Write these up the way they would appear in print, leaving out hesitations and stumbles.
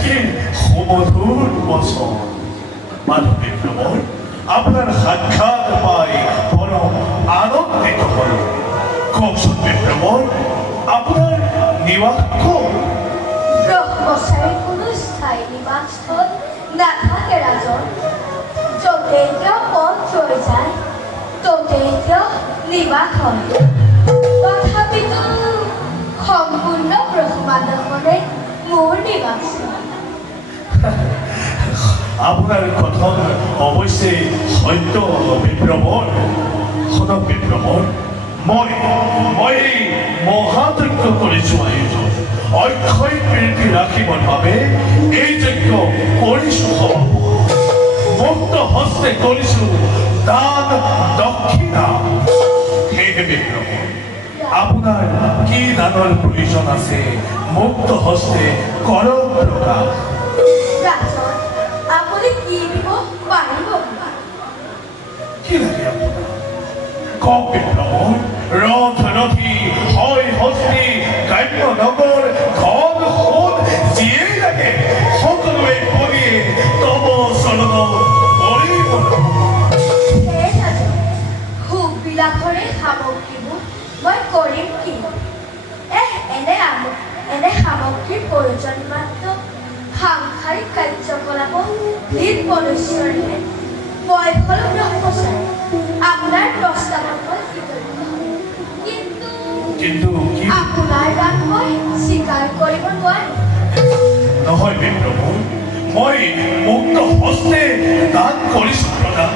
কি সুমধুৰ বচন মাধৱী ভ্ৰমণ আপোনাৰ সাক্ষাৎ পাই পৰম আনন্দিত হল কওকচোন বিভ্ৰমণ আপোনাৰ নিবাস ক'ত ব্ৰহ্মচাৰীৰ কোনো স্থায়ী নিবাসস্থল নাথাকে ৰাজন য'তেই তেওঁ পথ ৰৈ যায় ত'তেই তেওঁ নিবাস হয় তথাপিতো সম্পূৰ্ণ ব্ৰহ্মাণ্ডখনে মোৰ নিবাসস্থল আপোনাৰ কথন অৱশ্যে সত্য বিভ্ৰমণ শুনক বিভ্ৰমণ মই এই মহাযজ্ঞ কৰিছোঁ আয়োজন অক্ষয় প্ৰীতি ৰাখিবৰ বাবে এই যজ্ঞ কৰিছোঁ মুক্ত হস্তে কৰিছোঁ দান দক্ষিণা সেয়েহে বিভ্ৰমণ আপোনাৰ কি দানৰ প্ৰয়োজন আছে মুক্ত হস্তে কৰক প্ৰকাশ ৰাজন আপুনি কি দিব পাৰিব কি লাগে আপোনাৰ কওক বিভ্ৰমণ ৰথ ৰথী হয় হস্তি গ্ৰাম্য নগৰ ঘন সোণ যিয়েই লাগে সকলোৱে কৰিয়ে তব চৰণ কৰিব হে ৰাজন সুখ বিলাসৰে সামগ্ৰীবোৰ মই কৰিম কি এনে সামগ্ৰীৰ প্ৰয়োজন মাত্ৰ সাংসাৰিক কাৰ্যকলাপত নিজ মনুষ্যৰে মই হলো ব্ৰহ্মচাৰী আপোনাৰ প্ৰস্তাৱত মই কিন্তু আপোনাৰ দান মই স্বীকাৰ কৰিব নোৱাৰিম নহয় বিভ্ৰমণ মই মুক্ত হস্তে দান কৰিছোঁ প্ৰদান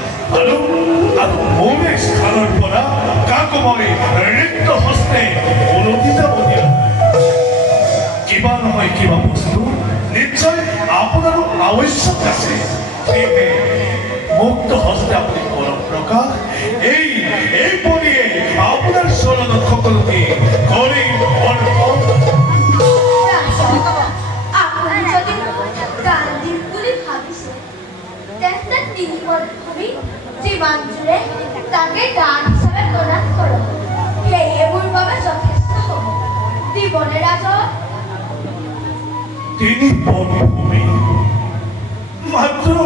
আৰু মোৰ স্থানৰ পৰা কাকো মই ৰিক্ত হস্তে উলটি যাব দিয়া কিবা নহয় কিবা বস্তু নিশ্চয় আপোনাৰো আৱশ্যক আছে সেয়েহে মুক্ত হস্তে আপুনি কৰক প্ৰকাশ এই পদিয়ে আপোনাৰ চৰণত সকলোকে কৰি অৰ্পণ আপুনি যদি দান দিম বুলি ভাবিছে তেন্তে তিনিপদভূমি যিমান জোৰে তাকে দান হিচাপে প্ৰদান কৰক সেয়ে মোৰ বাবে যথেষ্ট হ'ব দিবনে ৰাজন তিনি পদ ভূমি মাত্ৰ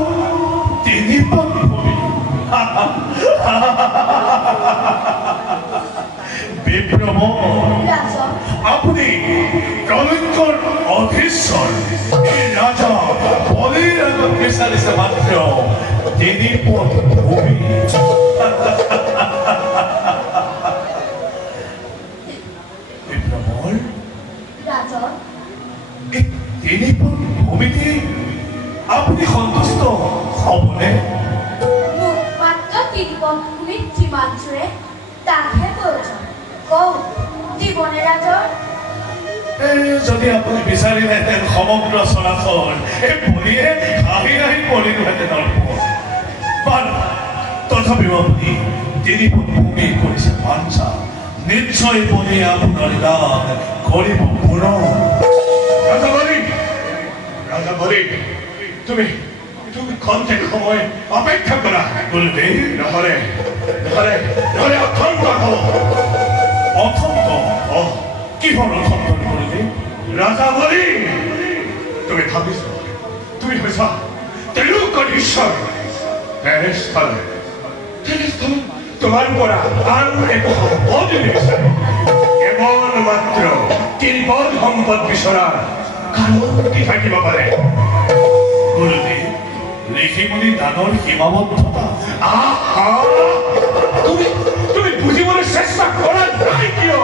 তিনি পদ ভূমি বিভ্ৰমণ ৰাজন আপুনি কলংকৰ অধীশ্বৰ এই ৰাজা বলিৰ আগত বিচাৰিছে মাত্ৰ তিনি পদ ভূমি বিভ্ৰমণ ৰাজন এই তিনি পদ ভূমিতে আপুনি সন্তুষ্ট হ'বনে মোক মাত্ৰ তিনিপদভূমিত যিমান জোৰে তাকহে প্ৰয়োজন কওক দিবনে ৰাজন যদি আপুনি বিচাৰিলেহেঁতেন সমগ্ৰ চলাচল এই বলিয়ে হাঁহি হাঁহি পৰিলোহেঁতেন বাৰু তথাপিও আপুনি তিনি ভূমি কৰিছে বাঞ্ছা নিশ্চয় বলিয়ে আপোনাৰ দান কৰিব পূৰণ ৰাজাবলী তুমি খন্তেক সময় অপেক্ষা কৰা গুৰুদেৱ নহ'লে অত্যন্ত হ'ব অথন্ত কিহৰ অথন্ত গুৰুদেৱ ৰাজাবলী তুমি ভাবিছা তুমি হৈছা তেওঁলোকৰ ঈশ্বৰ তেনেস্থলত তোমাৰ পৰা আৰু একো সম্পদ নিবিচাৰে কেৱল মাত্ৰ তিনিপদ সম্পদ বিচৰাৰ কাৰণ কি থাকিব পাৰে গুৰুদেৱ ঋষিমুনি দানৰ সীমাবদ্ধতা তুমি বুজিবলৈ চেষ্টা কৰা নাই কিয়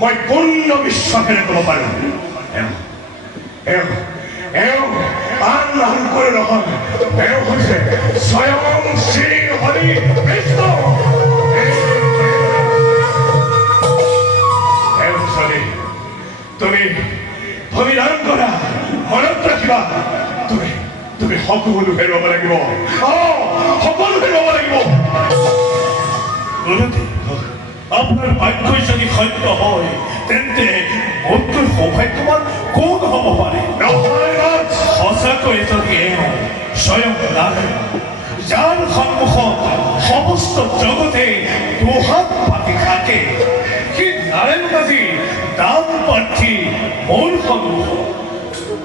মই পূৰ্ণ বিশ্বাসেৰে ক'ব পাৰোঁ আন কোনো নহয় তেওঁ হৈছে স্বয়ং শ্ৰী হৰি কৃষ্ণ তুমি ভূমিদান কৰা মনত ৰাখিবা তুমি সকলো হেৰুৱাব লাগিব সকলো হেৰুৱাব লাগিব গুৰুদেৱ আপোনাৰ বাক্যই যদি সত্য হয় তেন্তে মোতকৈ সৌভাগ্যৱান কোন হ'ব পাৰে সঁচাকৈ যদি এওঁ স্বয়ং নাৰায়ণ যাৰ সন্মুখত সমস্ত জগতে দুহাত পাতি থাকে সি নাৰায়ণ কাজী দাম প্ৰাৰ্থী মূল সন্মুখ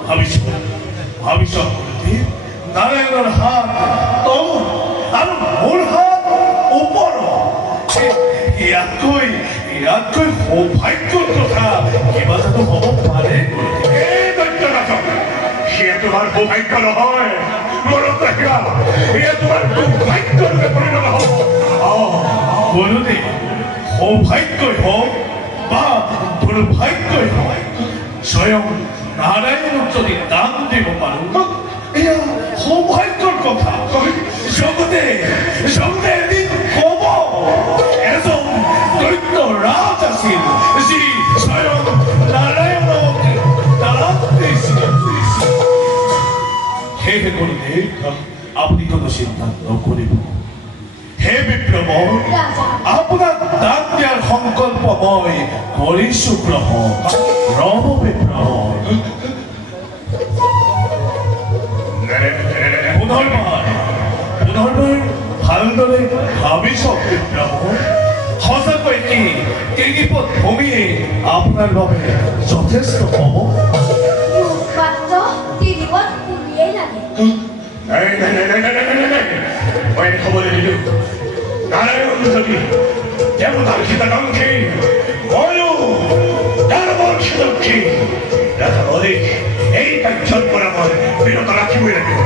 ভাবিছ নাৰায়ণৰ হাত তল আৰু মোৰ হাত ওপৰ ইয়াতকৈ সৌভাগ্যৰ কথা কিবা জানো হ'ব পাৰে এই দৈত্যৰাজন, সেয়া তোমাৰ সৌভাগ্য নহয়, মনত ৰাখিবা, এয়া তোমাৰ দুৰ্ভাগ্যৰূপে পৰিণত হ'ব। গুৰুদেৱ সৌভাগ্যই হওক বা দুৰ্ভাগ্যই হওক স্বয়ং নাৰায়ণক যদি দান দিব পাৰোঁ এয়া সৌভাগ্যৰ কথা জগতে এদিন ক'ব এজন দৈত্য ৰাজ আছিল যি স্বয়ং নাৰায়ণক দান দিছিল সেয়েহে গুৰুদেৱ আপুনি কোনো চিন্তা নকৰিব হে বিপ্ৰমৰ আপোনাক দান দিয়াৰ সংকল্প মই কৰিছোঁ প্ৰভু ৰব বিপ্ৰম পুনৰবাৰ ভালদৰে ভাবি চাওক বিপ্ৰম সঁচাকৈ কি তিনিপদ ভূমিয়ে আপোনাৰ বাবে যথেষ্ট হ'ব মোক মাত্ৰ তিনিপদ ভূমিয়েই লাগে মই খবৰে দিলোঁ নাৰায়ণ যদি দেৱতাৰ সীতাকাংক্ষী ময়ো দানৱৰ সুদক্ষী অধিক এই কাৰ্যৰ পৰা মই বিৰত ৰাখিবই লাগিব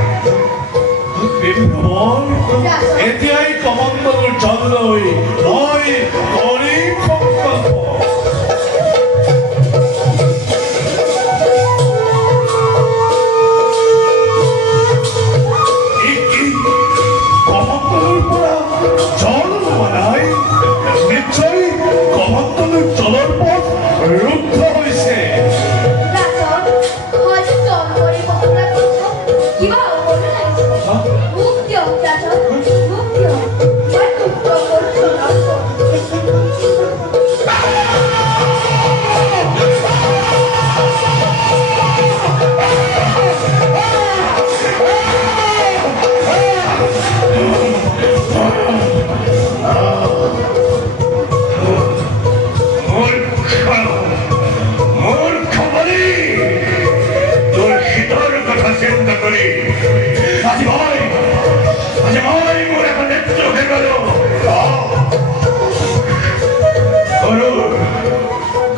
এতিয়াই কমণ্ডলৰ জল লৈ মই কৰিম সংকল্প কমণ্ডলৰ পৰা জল লোৱা নাই নিশ্চয় কমণ্ডলৰ জলৰ পথ ৰুদ্ধ হৈছে ৰাজন হয়তো জল কৰিব পৰা কিবা হ'বলৈ লাগিছে মোক দিয়ক ৰাজন মোক দিয়ক মই উত্তমৰ জলৰ মূৰ্খ বলি তোৰ শীতৰ কথা চিন্তা কৰি আজি মই মোৰ এখন নেত্ৰ হেৰুৱালো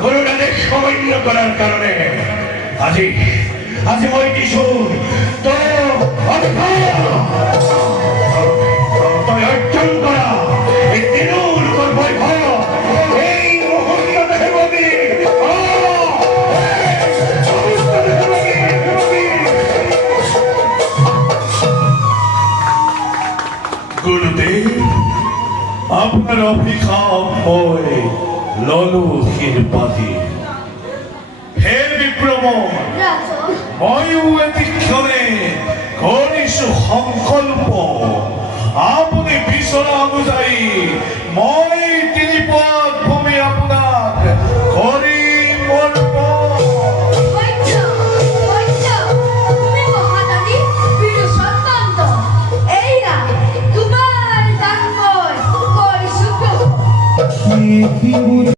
গৰুৰ আদেশ অমান্য কৰাৰ কাৰণে আজি মই দিছো তই অৰ্জন কৰা এই তিনিওলোকৰ বৈভৱ এই মুহূৰ্ততে হেৰুৱাবি গুৰুদেৱ আপোনাৰ অভিশাপ মই ললো শিৰপাতি হে বিপ্ৰম ৰাজন ময়ো এটি ক্ষণে কৰিছো সংকল্প আপুনি বিচৰা অনুযায়ী মই